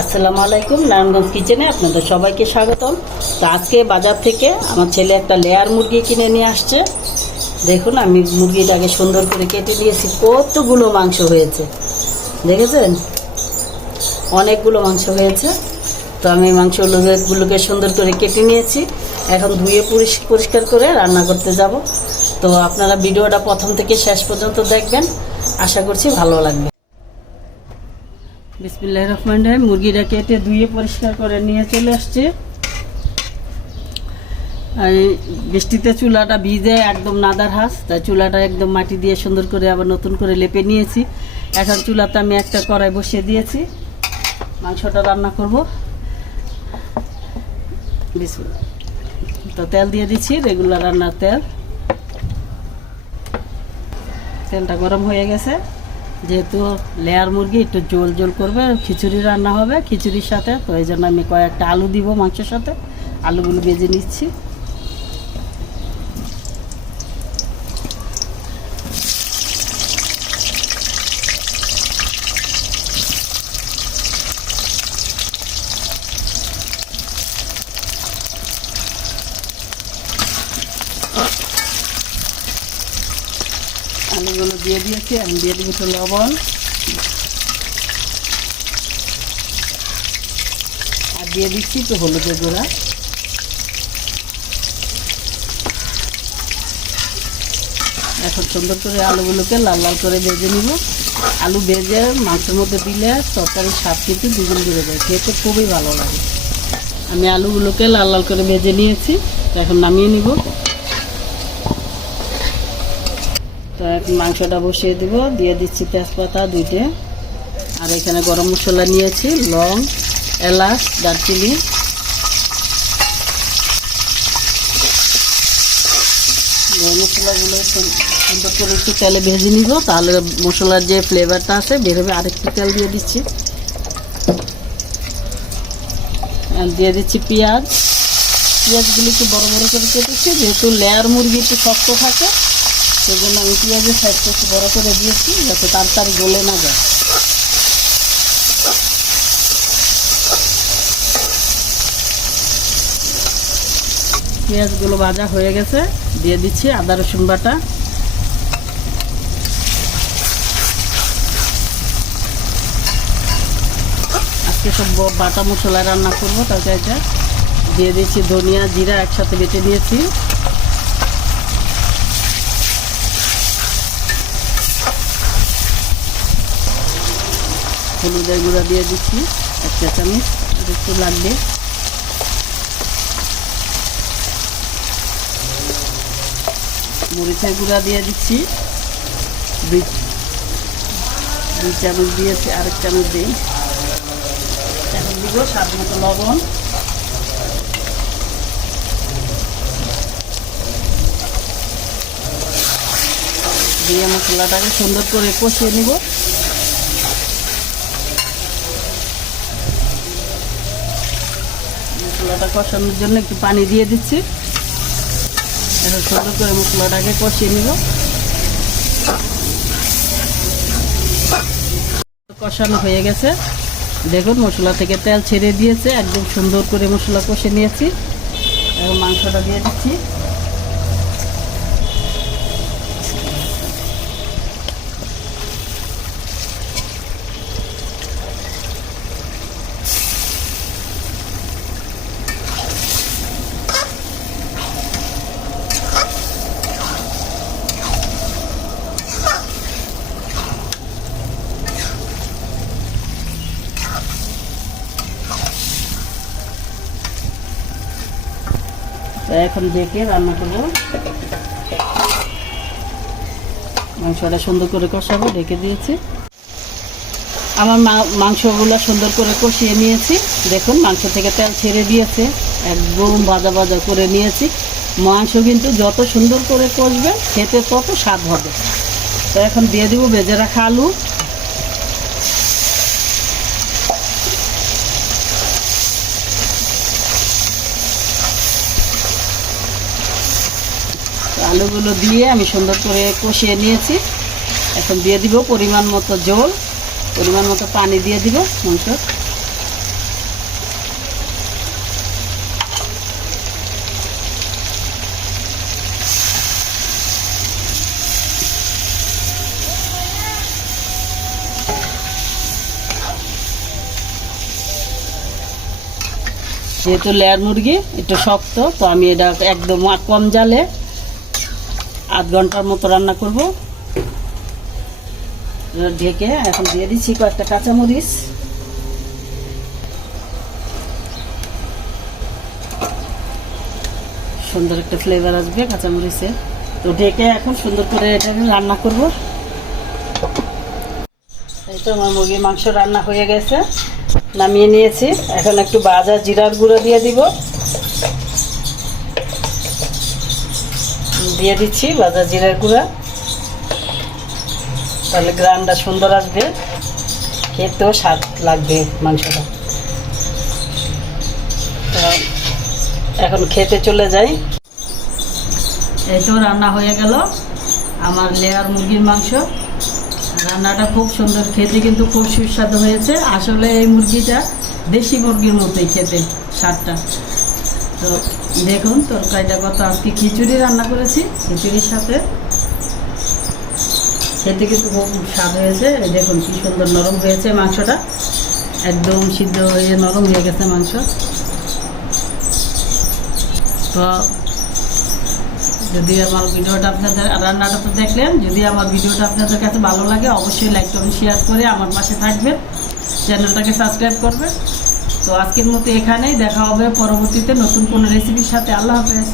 আসসালামু আলাইকুম, নারায়ণগঞ্জ কিচেনে আপনাদের সবাইকে স্বাগতম। তো আজকে বাজার থেকে আমার ছেলে একটা লেয়ার মুরগি কিনে নিয়ে আসছে। দেখুন, আমি মুরগিটাকে সুন্দর করে কেটে দিয়েছি। কতগুলো মাংস হয়েছে দেখেছেন, অনেকগুলো মাংস হয়েছে। তো আমি মাংসগুলোকে সুন্দর করে কেটে নিয়েছি। এখন ধুয়ে পরিষ্কার করে রান্না করতে যাব। তো আপনারা ভিডিওটা প্রথম থেকে শেষ পর্যন্ত দেখবেন, আশা করছি ভালো লাগবে। বিসমিল্লাহির রহমানির রহিম। মুরগিটা কেটে ধুয়ে পরিষ্কার করে নিয়ে চলে আসছে। আর বৃষ্টিতে চুলাটা ভিজে একদম নাদার হাঁস, তাই চুলাটা একদম মাটি দিয়ে সুন্দর করে আবার নতুন করে লেপে নিয়েছি। এখন চুলাতে আমি একটা কড়াই বসিয়ে দিয়েছি, মাংসটা রান্না করব। বিসমিল্লাহ। তো তেল দিয়ে দিচ্ছি, রেগুলার রান্নার তেল। তেলটা গরম হয়ে গেছে। যেহেতু লেয়ার মুরগি একটু জোল জোল করবে, খিচুড়ি রান্না হবে খিচুড়ির সাথে, তো এই জন্য আমি কয়েকটা আলু দিব মাংসের সাথে। আলুগুলো ভেজে নিচ্ছি। আলুগুলো দিয়ে দিয়েছি, আমি দিয়ে দিব একটু লবণ আর দিয়ে দিচ্ছি একটু হলুদের গুঁড়া। এখন সুন্দর করে আলুগুলোকে লাল লাল করে ভেজে নিব। আলু ভেজে মাংসের মধ্যে দিলে তরকারির স্বাদ কিন্তু দ্বিগুণ বেড়ে যায়, খেতে খুবই ভালো লাগে। আমি আলুগুলোকে লাল লাল করে ভেজে নিয়েছি, এখন নামিয়ে নিব। তো এখন মাংসটা বসিয়ে দিব, দিয়ে দিচ্ছি তেজপাতা 2টে, আর এখানে গরম মশলা নিয়েছি, লং, এলাচ, দারচিনি। গরম মশলাগুলো সুন্দর করে একটু তেলে ভেজে নিব, তাহলে মশলার যে ফ্লেভারটা আছে বের হবে। আরেকটু তেল দিয়ে দিচ্ছি, দিয়ে দিচ্ছি পেঁয়াজগুলো একটু বড় বড় করে কেটেছি। যেহেতু লেয়ার মুরগি একটু শক্ত থাকে, সেই জন্য আমি পেঁয়াজের সাইজটা একটু বড় করে দিয়েছি, যাতে তাড়াতাড়ি গলে না যায়। পেঁয়াজগুলো ভাজা হয়ে গেছে, দিয়ে দিচ্ছি আদা রসুন বাটা। আজকে সব বাটা মশলা রান্না করবো তরকারিটা। দিয়ে দিচ্ছি ধনিয়া জিরা একসাথে বেটে দিয়েছি। হলুদের গুঁড়া দিয়ে দিচ্ছি 1 চা চামচ, একটু লাগবে। মরিচের গুঁড়া দিয়ে দিচ্ছি 2 চামচ দিয়েছি, আরেক চামচ দিই। এখন দিব স্বাদ মতো লবণ। দিয়ে মশলাটাকে সুন্দর করে কষিয়ে নিব। মশলাটা কষানোর জন্য একটু পানি দিয়ে দিচ্ছি। এখন সুন্দর করে মশলাটাকে কষিয়ে নিব। কষানো হয়ে গেছে, দেখুন মশলা থেকে তেল ছেড়ে দিয়েছে, একদম সুন্দর করে মশলা কষে নিয়েছি। এখন মাংসটা দিয়ে দিচ্ছি। এখন দেখে রান্না করবো, মাংসটা সুন্দর করে কষাবো। ঢেকে দিয়েছি। আমার মাংসগুলো সুন্দর করে কষিয়ে নিয়েছি। দেখুন মাংস থেকে তেল ছেড়ে দিয়েছে, একদম ভাজা ভাজা করে নিয়েছি। মাংস কিন্তু যত সুন্দর করে কষবে খেতে তত স্বাদ হবে। তো এখন দিয়ে দিব ভেজে রাখা আলু। আলুগুলো দিয়ে আমি সুন্দর করে কষিয়ে নিয়েছি। এখন দিয়ে দিব পরিমাণ মতো জল, পরিমাণ মতো পানি দিয়ে দিব মাংস। যেহেতু লেয়ার মুরগি একটু শক্ত, তো আমি এটা একদম কম জালে 8 ঘন্টার মতো রান্না করব। ঢেকে এখন দিয়ে দিচ্ছি কয়েকটা কাঁচামরিচ। সুন্দর একটা ফ্লেভার আসবে কাঁচামরিচের। তো ঢেকে এখন সুন্দর করে এটাকে রান্না করব। এই তো আমার মুরগির মাংস রান্না হয়ে গেছে, নামিয়ে নিয়েছি। এখন একটু ভাজা জিরার গুঁড়ো দিয়ে দিচ্ছি ভাজা জিরার গুঁড়া, তাহলে গ্রানটা সুন্দর আসবে, খেতেও স্বাদ লাগবে মাংসটা। তো এখন খেতে চলে যাই। এই তো রান্না হয়ে গেল আমার লেয়ার মুরগির মাংস। রান্নাটা খুব সুন্দর, খেতে কিন্তু খুব সুস্বাদু হয়েছে। আসলে এই মুরগিটা দেশি মুরগির মতোই খেতে স্বাদটা। তো দেখুন তরকারিটা কত, আজকে খিচুড়ি রান্না করেছি, খিচুড়ির সাথে খেতে কিন্তু খুব স্বাদ হয়েছে। দেখুন কি সুন্দর নরম হয়েছে মাংসটা, একদম সিদ্ধ হয়ে নরম হয়ে গেছে মাংস। তো যদি আমার ভিডিওটা আপনাদের, রান্নাটা তো দেখলেন, যদি আমার ভিডিওটা আপনাদের কাছে ভালো লাগে অবশ্যই লাইক করবেন, শেয়ার করে আমার পাশে থাকবেন, চ্যানেলটাকে সাবস্ক্রাইব করবেন। তো আজকের মতো এখানেই, দেখা হবে পরবর্তীতে নতুন কোনো রেসিপির সাথে। আল্লাহ হাফেজ।